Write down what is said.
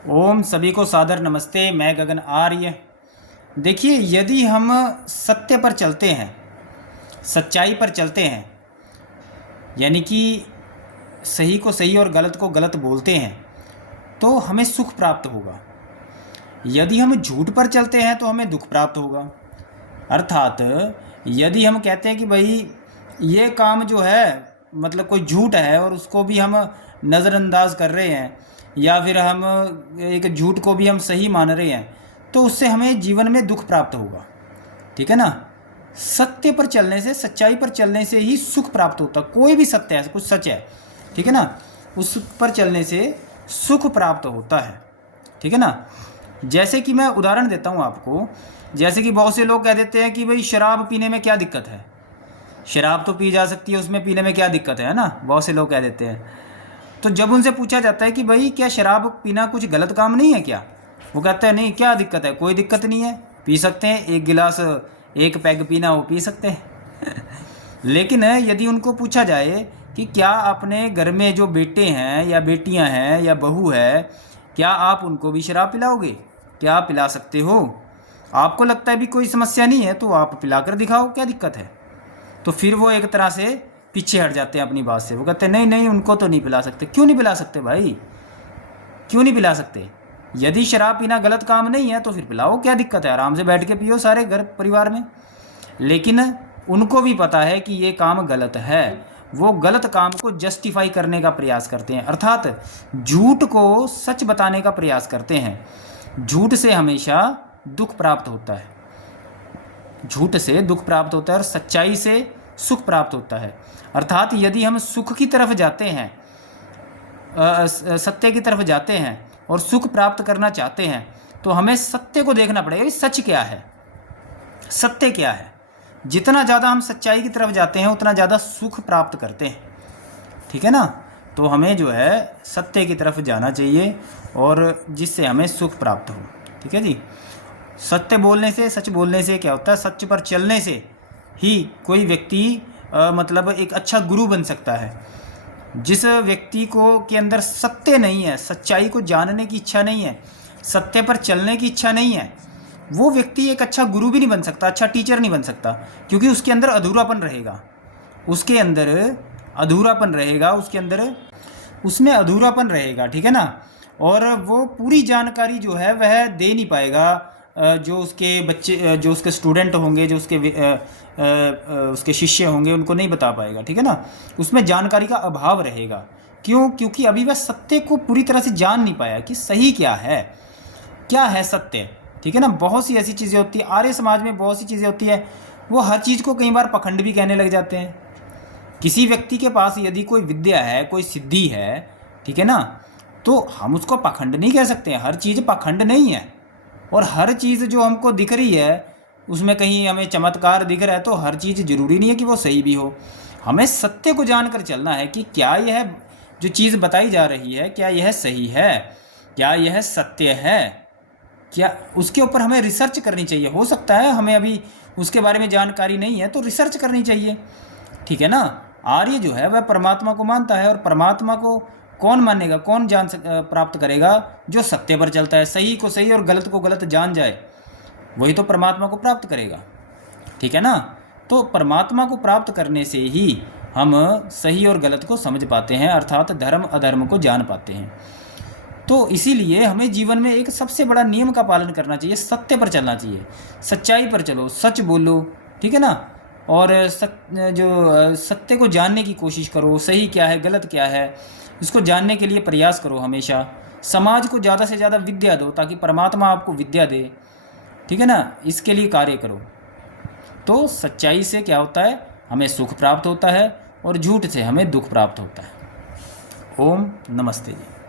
ओम सभी को सादर नमस्ते। मैं गगन आर्य। देखिए, यदि हम सत्य पर चलते हैं, सच्चाई पर चलते हैं, यानी कि सही को सही और गलत को गलत बोलते हैं, तो हमें सुख प्राप्त होगा। यदि हम झूठ पर चलते हैं तो हमें दुख प्राप्त होगा। अर्थात यदि हम कहते हैं कि भाई ये काम जो है मतलब कोई झूठ है और उसको भी हम नज़रअंदाज कर रहे हैं, या फिर हम एक झूठ को भी हम सही मान रहे हैं, तो उससे हमें जीवन में दुख प्राप्त होगा। ठीक है ना। सत्य पर चलने से, सच्चाई पर चलने से ही सुख प्राप्त होता। कोई भी सत्य है, कुछ सच है, ठीक है ना, उस पर चलने से सुख प्राप्त होता है। ठीक है ना। जैसे कि मैं उदाहरण देता हूँ आपको। जैसे कि बहुत से लोग कह देते हैं कि भाई शराब पीने में क्या दिक्कत है, शराब तो पी जा सकती है, उसमें पीने में क्या दिक्कत है ना, बहुत से लोग कह देते हैं। तो जब उनसे पूछा जाता है कि भाई क्या शराब पीना कुछ गलत काम नहीं है क्या, वो कहते हैं नहीं, क्या दिक्कत है, कोई दिक्कत नहीं है, पी सकते हैं, एक गिलास एक पैग पीना हो पी सकते हैं। लेकिन यदि उनको पूछा जाए कि क्या अपने घर में जो बेटे हैं या बेटियां हैं या बहू है, क्या आप उनको भी शराब पिलाओगे, क्या आप पिला सकते हो, आपको लगता है भी कोई समस्या नहीं है तो आप पिलाकर दिखाओ, क्या दिक्कत है। तो फिर वो एक तरह से पीछे हट जाते हैं अपनी बात से। वो कहते हैं नहीं नहीं, उनको तो नहीं पिला सकते। क्यों नहीं पिला सकते भाई, क्यों नहीं पिला सकते? यदि शराब पीना गलत काम नहीं है तो फिर पिलाओ, क्या दिक्कत है, आराम से बैठ के पियो सारे घर परिवार में। लेकिन उनको भी पता है कि ये काम गलत है, वो गलत काम को जस्टिफाई करने का प्रयास करते हैं, अर्थात झूठ को सच बताने का प्रयास करते हैं। झूठ से हमेशा दुख प्राप्त होता है, झूठ से दुख प्राप्त होता है और सच्चाई से सुख प्राप्त होता है। अर्थात यदि हम सुख की तरफ जाते हैं, सत्य की तरफ जाते हैं और सुख प्राप्त करना चाहते हैं, तो हमें सत्य को देखना पड़ेगा कि सच क्या है, सत्य क्या है। जितना ज़्यादा हम सच्चाई की तरफ जाते हैं उतना ज़्यादा सुख प्राप्त करते हैं। ठीक है ना। तो हमें जो है सत्य की तरफ जाना चाहिए और जिससे हमें सुख प्राप्त हो। ठीक है जी। सत्य बोलने से, सच बोलने से क्या होता है, सच पर चलने से ही कोई व्यक्ति मतलब एक अच्छा गुरु बन सकता है। जिस व्यक्ति को के अंदर सत्य नहीं है, सच्चाई को जानने की इच्छा नहीं है, सत्य पर चलने की इच्छा नहीं है, वो व्यक्ति एक अच्छा गुरु भी नहीं बन सकता, अच्छा टीचर नहीं बन सकता, क्योंकि उसके अंदर अधूरापन रहेगा, उसके अंदर अधूरापन रहेगा, उसके अंदर उसमें अधूरापन रहेगा। ठीक है ना। और वो पूरी जानकारी जो है वह दे नहीं पाएगा। जो उसके बच्चे, जो उसके स्टूडेंट होंगे, जो उसके शिष्य होंगे, उनको नहीं बता पाएगा। ठीक है ना। उसमें जानकारी का अभाव रहेगा। क्यों? क्योंकि अभी वह सत्य को पूरी तरह से जान नहीं पाया कि सही क्या है, क्या है सत्य। ठीक है ना। बहुत सी ऐसी चीज़ें होती है, आर्य समाज में बहुत सी चीज़ें होती है, वो हर चीज़ को कई बार पखंड भी कहने लग जाते हैं। किसी व्यक्ति के पास यदि कोई विद्या है, कोई सिद्धि है, ठीक है ना, तो हम उसको पखंड नहीं कह सकते हैं। हर चीज़ पखंड नहीं है, और हर चीज़ जो हमको दिख रही है उसमें कहीं हमें चमत्कार दिख रहा है, तो हर चीज़ ज़रूरी नहीं है कि वो सही भी हो। हमें सत्य को जानकर चलना है कि क्या यह जो चीज़ बताई जा रही है, क्या यह सही है, क्या यह सत्य है, क्या उसके ऊपर हमें रिसर्च करनी चाहिए। हो सकता है हमें अभी उसके बारे में जानकारी नहीं है, तो रिसर्च करनी चाहिए। ठीक है ना। आर्य जो है वह परमात्मा को मानता है, और परमात्मा को कौन मानेगा, कौन प्राप्त करेगा? जो सत्य पर चलता है, सही को सही और गलत को गलत जान जाए, वही तो परमात्मा को प्राप्त करेगा। ठीक है ना। तो परमात्मा को प्राप्त करने से ही हम सही और गलत को समझ पाते हैं, अर्थात धर्म अधर्म को जान पाते हैं। तो इसीलिए हमें जीवन में एक सबसे बड़ा नियम का पालन करना चाहिए, सत्य पर चलना चाहिए, सच्चाई पर चलो, सच बोलो। ठीक है ना। और सत्य को जानने की कोशिश करो, सही क्या है, गलत क्या है, इसको जानने के लिए प्रयास करो। हमेशा समाज को ज़्यादा से ज़्यादा विद्या दो, ताकि परमात्मा आपको विद्या दे। ठीक है ना। इसके लिए कार्य करो। तो सच्चाई से क्या होता है, हमें सुख प्राप्त होता है, और झूठ से हमें दुख प्राप्त होता है। ओम नमस्ते जी।